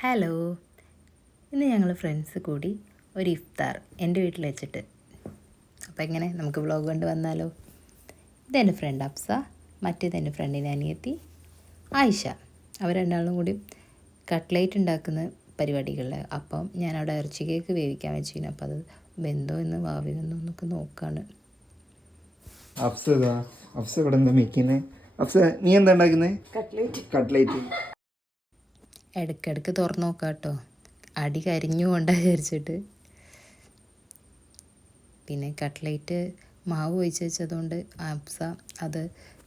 Hello, ഇന്ന് ഞങ്ങൾ friends കൂടി ഒരു ഇഫ്താർ എൻ്റെ വീട്ടിൽ വെച്ചിട്ട്. അപ്പോൾ എങ്ങനെ നമുക്ക് വ്ളോഗ് കൊണ്ട് വന്നാലോ? ഇതെൻ്റെ ഫ്രണ്ട് അഫ്സ, മറ്റേതെൻ്റെ ഫ്രണ്ടിൻ്റെ അനിയത്തി ആയിഷ. അവർ രണ്ടാളും കൂടി കട്ട്ലേറ്റ് ഉണ്ടാക്കുന്ന പരിപാടികളിൽ. അപ്പം ഞാനവിടെ ഇറച്ചി കേക്ക് വേവിക്കാൻ വെച്ചിരുന്നു. അപ്പോൾ അത് വെന്തോ എന്ന് വാവിവെന്നോ എന്നൊക്കെ നോക്കാണ്. അഫ്സ ഇവിടെ എന്താ മേക്കുന്നത്? അഫ്സ നീ എന്താ ഉണ്ടാക്കുന്നത്? കട്ട്ലേറ്റ്. ഇടയ്ക്കിടയ്ക്ക് തുറന്നു നോക്കാം കേട്ടോ, അടി കരിഞ്ഞു കൊണ്ടാണ് വിചാരിച്ചിട്ട്. പിന്നെ കട്ട്ലേറ്റ് മാവ് ഒഴിച്ച് വെച്ചതുകൊണ്ട് അഫ്സ അത്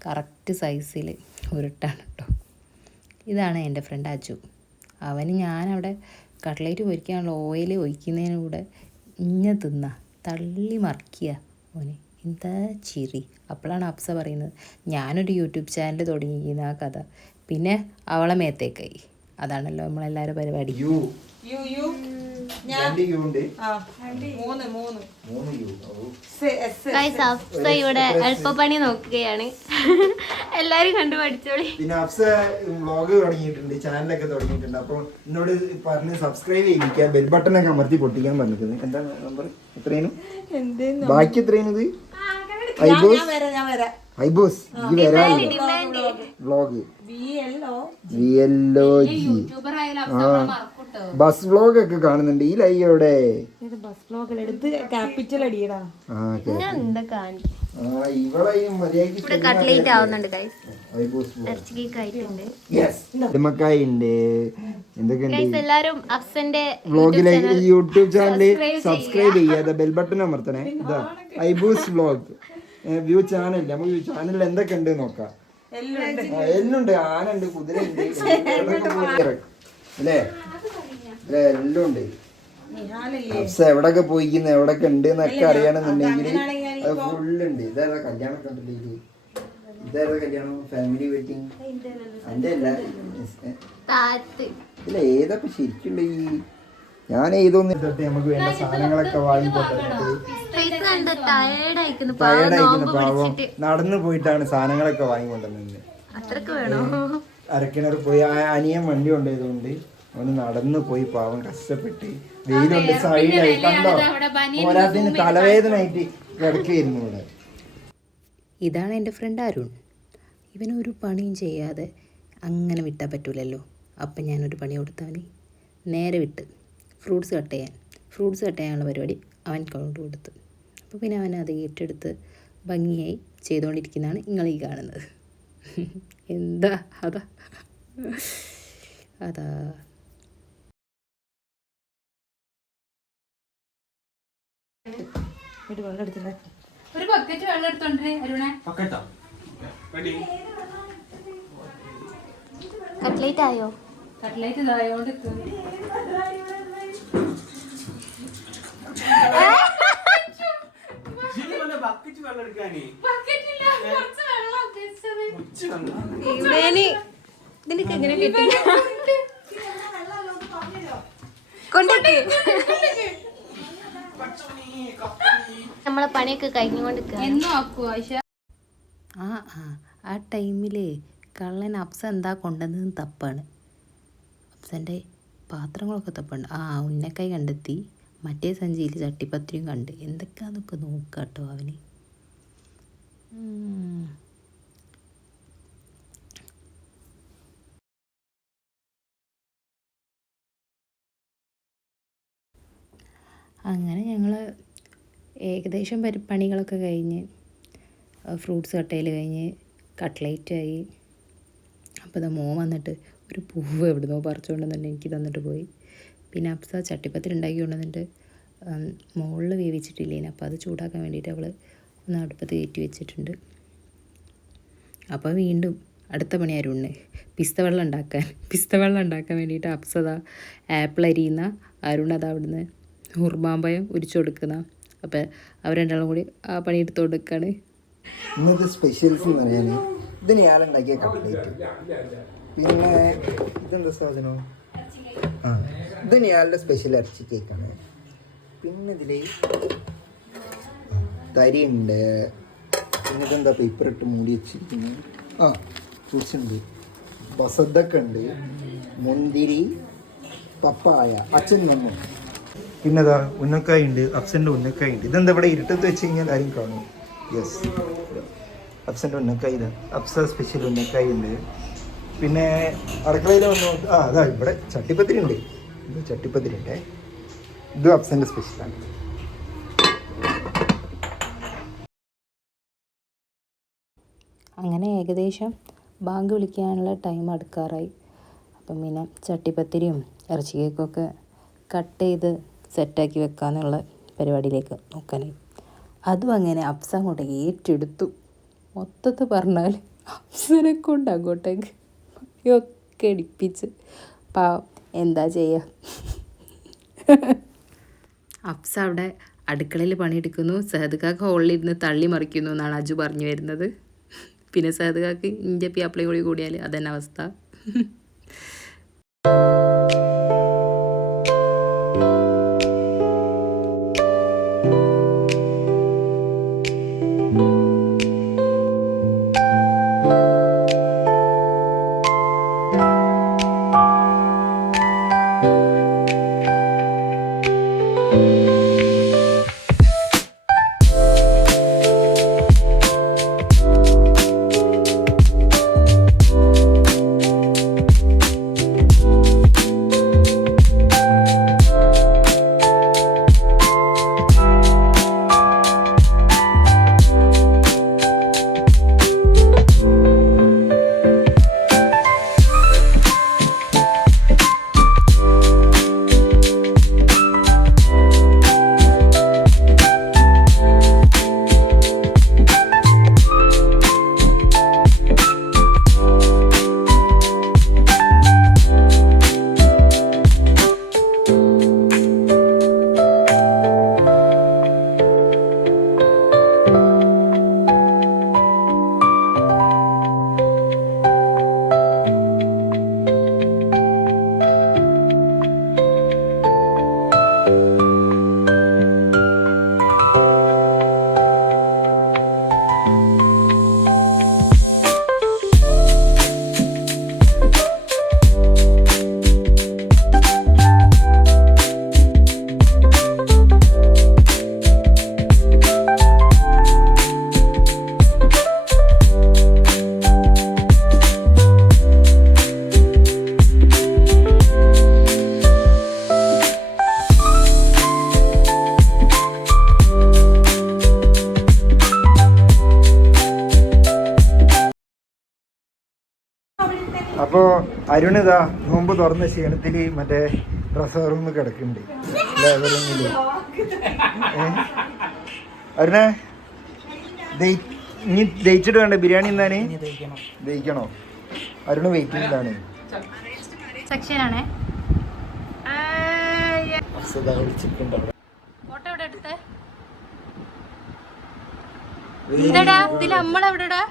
കറക്റ്റ് സൈസിൽ ഉരുട്ടാണ് കേട്ടോ. ഇതാണ് എൻ്റെ ഫ്രണ്ട് അജു. അവന് ഞാനവിടെ കട്ട്ലേറ്റ് പൊരിക്കാനുള്ള ഓയിൽ ഒഴിക്കുന്നതിനൂടെ തള്ളി മറിക്കുക ഓന്. എന്താ ചിരി. അപ്പോഴാണ് അഫ്സ പറയുന്നത് ഞാനൊരു യൂട്യൂബ് ചാനൽ തുടങ്ങിയിരിക്കുന്ന ആ കഥ. പിന്നെ അവളെ മേത്തേക്കായി. അതാണല്ലോ നമ്മളെല്ലാവരും പരിപാടി. ഇവിടെ എളുപ്പപ്പണി നോക്കുകയാണ്. എല്ലാരും കണ്ടു പഠിച്ചോളി. പിന്നെ അഫ്സ വ്ളോഗ് തുടങ്ങിയിട്ടുണ്ട്, ചാനലൊക്കെ തുടങ്ങിയിട്ടുണ്ട്. അപ്പൊ എന്നോട് പറഞ്ഞ് സബ്സ്ക്രൈബ് ചെയ്യിക്കുക, ബെൽ ബട്ടണൊക്കെ അമർത്തി പൊട്ടിക്കാൻ പറഞ്ഞിരിക്കുന്നത്. എന്താ നമ്പർ എത്രയാണ്? ബാക്കി എത്രയാണ്? ഇത് ഐബോസ് ഈ വരാൻ വ്ളോഗ് ബസ് വ്ളോഗ് ഒക്കെ കാണുന്നുണ്ട്. ഈ ലൈ എവിടെ? കട്ട്ലേറ്റ് ആവുന്നുണ്ട്. ഉമ്മക്കായി ഉണ്ട്, എന്തൊക്കെയുണ്ട് എല്ലാരും അഫ്സന്റെ വ്ളോഗിലേക്ക് യൂട്യൂബ് ചാനല് സബ്സ്ക്രൈബ് ചെയ്യാതെ ബെൽ ബട്ടൺ അമർത്തണേ. ഇതാ ഐബൂസ് വ്ളോഗ് വ്യൂ ചാനൽ. നമുക്ക് ചാനലിൽ എന്തൊക്കെ ഉണ്ട് നോക്കാം. എല്ലുണ്ട്, ആനുണ്ട്, കുതിരയുണ്ട്, അല്ലേ എല്ലാം ഉണ്ട്. എവിടൊക്കെ പോയിക്കുന്ന എവിടൊക്കെ ഉണ്ട് എന്നൊക്കെ അറിയണമെന്നുണ്ടെങ്കിൽ അത് ഫുള്ളുണ്ട്. ഇതേതാ കല്യാണം കണ്ടില്ലേ? ഇതേതാ കല്യാണം? ഫാമിലി വെഡിങ് എൻ്റെ അല്ല, ഇല്ല ഏതൊക്കെ ശരിക്കുള്ള ഈ ഞാൻ ഏതൊന്നും ഇട്ടിട്ട് നമുക്ക് വേണ്ട സാധനങ്ങളൊക്കെ വാങ്ങിക്കൊണ്ടിട്ട് ടയർഡായിക്കുന്ന പാവം നടന്നു പോയിട്ടാണ് സാധനങ്ങളൊക്കെ വാങ്ങിക്കൊണ്ടിരുന്നത്. അരക്കിണർ പോയി അനിയൻ വണ്ടി കൊണ്ടുപോയതുകൊണ്ട് അവന് നടന്നു പോയി പാവം കഷ്ടപ്പെട്ട് വെയിലുണ്ട് സൈഡായി കണ്ടോ, പോരാത്തിന് തലവേദനയായിട്ട് കിടക്കുകയായിരുന്നു ഇവിടെ. ഇതാണ് എൻ്റെ ഫ്രണ്ട് അരുൺ. ഇവനൊരു പണിയും ചെയ്യാതെ അങ്ങനെ വിട്ടാൽ പറ്റൂലല്ലോ. അപ്പം ഞാനൊരു പണി കൊടുത്തവന് നേരെ വിട്ട് ഫ്രൂട്ട്സ് കട്ട് ചെയ്യാനുള്ള പരിപാടി അവൻ കൊണ്ട് കൊടുത്ത്. അപ്പോൾ പിന്നെ അവൻ അത് ഏറ്റെടുത്ത് ഭംഗിയായി ചെയ്തുകൊണ്ടിരിക്കുന്നതാണ് നിങ്ങൾ ഈ കാണുന്നത്. എന്താ അതാ ഒരു ബക്കറ്റ് വെള്ളം എടുത്തോണ്ടേ അരുണേ. കട്ട്ലേറ്റ് ആയോ? കട്ട്ലേറ്റ് ഇതായോണ്ട് ഇതിനൊക്കെ എങ്ങനെ കിട്ടി? കൊണ്ടേ നമ്മളെ പണിയൊക്കെ കഴിഞ്ഞുകൊണ്ട് ആ ടൈമിൽ കള്ളൻ അഫ്സ എന്താ കൊണ്ടുവന്നതെന്ന് തപ്പാണ്. അഫ്സൻ്റെ പാത്രങ്ങളൊക്കെ തപ്പാണ്. ഉന്നക്കായി കണ്ടെത്തി, മറ്റേ സഞ്ചിയിൽ ചട്ടിപ്പത്തിരിയും കണ്ട്. എന്തൊക്കെയാന്നൊക്കെ നോക്കാട്ടോ അവന്. അങ്ങനെ ഞങ്ങൾ ഏകദേശം പണികളൊക്കെ കഴിഞ്ഞ് ഫ്രൂട്ട്സ് കട്ടയിൽ കഴിഞ്ഞ് കട്ട്ലേറ്റായി. അപ്പോൾ ഇതാ മോൻ വന്നിട്ട് ഒരു പൂവ് എവിടുന്നോ പറിച്ചുകൊണ്ടെന്നുണ്ട് എനിക്ക് തന്നിട്ട് പോയി. പിന്നെ അഫ്സ ചട്ടിപ്പത്തിരി ഉണ്ടാക്കി കൊണ്ടുവന്നിട്ട് മുകളിൽ വേവിച്ചിട്ടില്ലേന്. അപ്പോൾ അത് ചൂടാക്കാൻ വേണ്ടിയിട്ട് അവൾ ഒന്ന് അടുപ്പത്ത് കയറ്റി വെച്ചിട്ടുണ്ട്. അപ്പോൾ വീണ്ടും അടുത്ത പണി അരുണ് പിസ്ത വെള്ളം ഉണ്ടാക്കാൻ വേണ്ടിയിട്ട് അഫ്സത ആപ്പിൾ അരിയുന്ന, അരുൺ അത് അവിടുന്ന് ഉറുമാമ്പയം ഉരിച്ചു കൊടുക്കുന്ന. അപ്പോൾ അവർ രണ്ടാളും കൂടി ആ പണി എടുത്ത് കൊടുക്കുകയാണ്. ഇന്നത്തെ സ്പെഷ്യൽസ് എന്ന് പറയാൻ ഇത് ഞാനുണ്ടാക്കിയ കട്ട്ലേറ്റ്. പിന്നെ ഇതെന്താ സാധനം? ഇത് ഞാളുടെ സ്പെഷ്യൽ ഇറച്ചി കേക്കാണ്. പിന്നെ ഇതിൽ തരിയുണ്ട്. പിന്നെ ഇതെന്താ പേപ്പർ ഇട്ട് മൂടി വെച്ചിരിക്കുന്നത്. ഫ്രൂട്ട്സ് ഉണ്ട്, ബസദ്ദക്ക ഉണ്ട്, മുന്തിരി, പപ്പായ അച്ഛൻ നമ്മ പിന്നെതാ ഉന്നക്കായ ഉണ്ട്, അപ്സൻ്റെ ഉന്നക്കായ ഉണ്ട്. ഇതെന്താ ഇവിടെ ഇരുട്ടത്ത് വെച്ച് കഴിഞ്ഞാൽ ആരും കാണും. യെസ്, അപ്സൻ്റെ ഉന്നക്കായ ഇതാ, അപ്സ സ്പെഷ്യൽ ഉന്നക്കായ ഉണ്ട്. പിന്നെ അടുക്കളയിൽ വന്നു അതാ ഇവിടെ ചട്ടിപ്പത്തിരി ഉണ്ട്. ഇത് ചട്ടിപ്പത്തിരി ഉണ്ടേ, ഇതും അപ്സൻ്റെ സ്പെഷ്യലാണ്. അങ്ങനെ ഏകദേശം ബാങ്ക് വിളിക്കാനുള്ള ടൈം അടുക്കാറായി. അപ്പം പിന്നെ ചട്ടിപ്പത്തിരിയും ഇറച്ചി കേക്കൊക്കെ കട്ട് ചെയ്ത് സെറ്റാക്കി വെക്കാനുള്ള പരിപാടിയിലേക്ക് നോക്കാനായി. അതും അങ്ങനെ അപ്സ അങ്ങോട്ട് ഏറ്റെടുത്തു. മൊത്തത്തിൽ പറഞ്ഞാൽ അപ്സനെ കൊണ്ട് അങ്ങോട്ടേക്ക് ഒക്കെ അടിപ്പിച്ച് പാവം എന്താ ചെയ്യുക. അപ്സ അവിടെ അടുക്കളയിൽ പണിയെടുക്കുന്നു, സഹദ്കാക്ക് ഹോളിലിരുന്ന് തള്ളി മറിക്കുന്നു എന്നാണ് അജു പറഞ്ഞു വരുന്നത്. പിന്നെ സഹദ്കാക്ക് ഇഞ്ച പിയാപ്പിളയും കൂടി കൂടിയാൽ അതന്നെ അവസ്ഥ. അപ്പോൾ അരുണിതാ നോമ്പ് തുറന്ന ക്ഷീണത്തിൽ മറ്റേ ഡ്രസ്സർ റൂമിൽ കിടക്കുന്നുണ്ട്. ലേബർ റൂമിൽ അരുണേ ഇനി ദഹിച്ചിട്ട് വേണ്ട ബിരിയാണി എന്നാണ് ദഹിക്കണോ? അരുണ് വെയിറ്റിംഗിലാണ്. സെക്ഷനാണേ. എന്താടാ ഇതിൽ നമ്മളെവിടെടാ?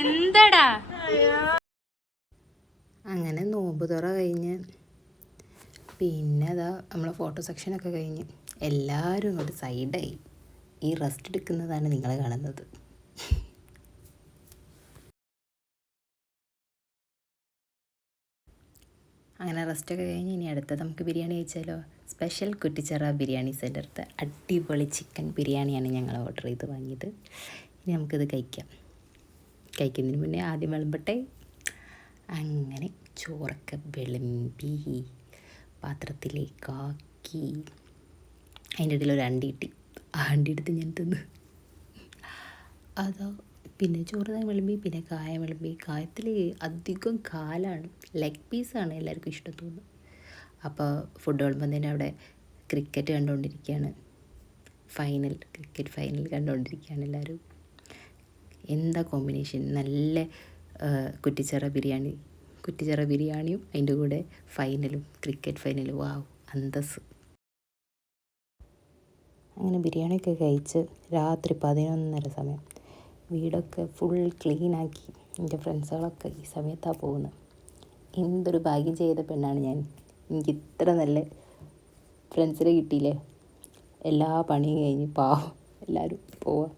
എന്താടാ? അങ്ങനെ നോമ്പ് തുറ കഴിഞ്ഞ് പിന്നെ അതാ നമ്മളെ ഫോട്ടോ സെക്ഷനൊക്കെ കഴിഞ്ഞ് എല്ലാവരും ഇങ്ങോട്ട് സൈഡായി. ഈ റെസ്റ്റ് എടുക്കുന്നതാണ് നിങ്ങൾ കാണുന്നത്. അങ്ങനെ റെസ്റ്റൊക്കെ കഴിഞ്ഞ് ഇനി അടുത്തത് നമുക്ക് ബിരിയാണി കഴിച്ചാലോ. സ്പെഷ്യൽ കുറ്റിച്ചിറ ബിരിയാണി സെൻ്ററത്തെ അടിപൊളി ചിക്കൻ ബിരിയാണിയാണ് ഞങ്ങൾ ഓർഡർ ചെയ്ത് വാങ്ങിയത്. ഇനി നമുക്കിത് കഴിക്കാം. കഴിക്കുന്നതിന് മുന്നേ ആദ്യം വിളമ്പട്ടെ. അങ്ങനെ ചോറൊക്കെ വിളമ്പി പാത്രത്തിലേക്കാക്കി അതിൻ്റെ ഇടയിൽ ഒരു അണ്ടി കിട്ടി. ആ അണ്ടി എടുത്ത് ഞാൻ തിന്ന്. അതോ പിന്നെ ചോറ് വിളമ്പി, പിന്നെ കായ വിളമ്പി. കായത്തിൽ അധികം കാലാണ്, ലെഗ് പീസാണ് എല്ലാവർക്കും ഇഷ്ടം തോന്നുന്നു. അപ്പോൾ ഫുഡ് വിളമ്പം തന്നെ അവിടെ ക്രിക്കറ്റ് കണ്ടുകൊണ്ടിരിക്കുകയാണ്. ക്രിക്കറ്റ് ഫൈനൽ കണ്ടുകൊണ്ടിരിക്കുകയാണ് എല്ലാവരും. എന്താ കോമ്പിനേഷൻ! നല്ല കുറ്റിച്ചിറ ബിരിയാണിയും അതിൻ്റെ കൂടെ ഫൈനലും, ക്രിക്കറ്റ് ഫൈനലും. വാവ്, അന്തസ്. അങ്ങനെ ബിരിയാണിയൊക്കെ കഴിച്ച് രാത്രി 11:30 സമയം വീടൊക്കെ ഫുൾ ക്ലീനാക്കി. എൻ്റെ ഫ്രണ്ട്സുകളൊക്കെ ഈ സമയത്താണ് പോകുന്നത്. എന്തൊരു ഭാഗ്യം ചെയ്ത പെണ്ണാണ് ഞാൻ. എനിക്ക് ഇത്ര നല്ല ഫ്രണ്ട്സിനെ കിട്ടിയില്ലേ. എല്ലാ പണിയും കഴിഞ്ഞ് പാവം എല്ലാവരും പോവാം.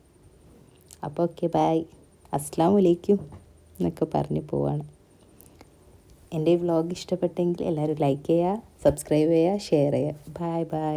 അപ്പോൾ ഓക്കെ, ബൈ. അസ്സലാമു അലൈക്കും എന്നൊക്കെ പറഞ്ഞ് പോവാണ്. എൻ്റെ ഈ വ്ളോഗ് ഇഷ്ടപ്പെട്ടെങ്കിൽ എല്ലാവരും ലൈക്ക് ചെയ്യുക, സബ്സ്ക്രൈബ് ചെയ്യുക, ഷെയർ ചെയ്യുക. Bye bye.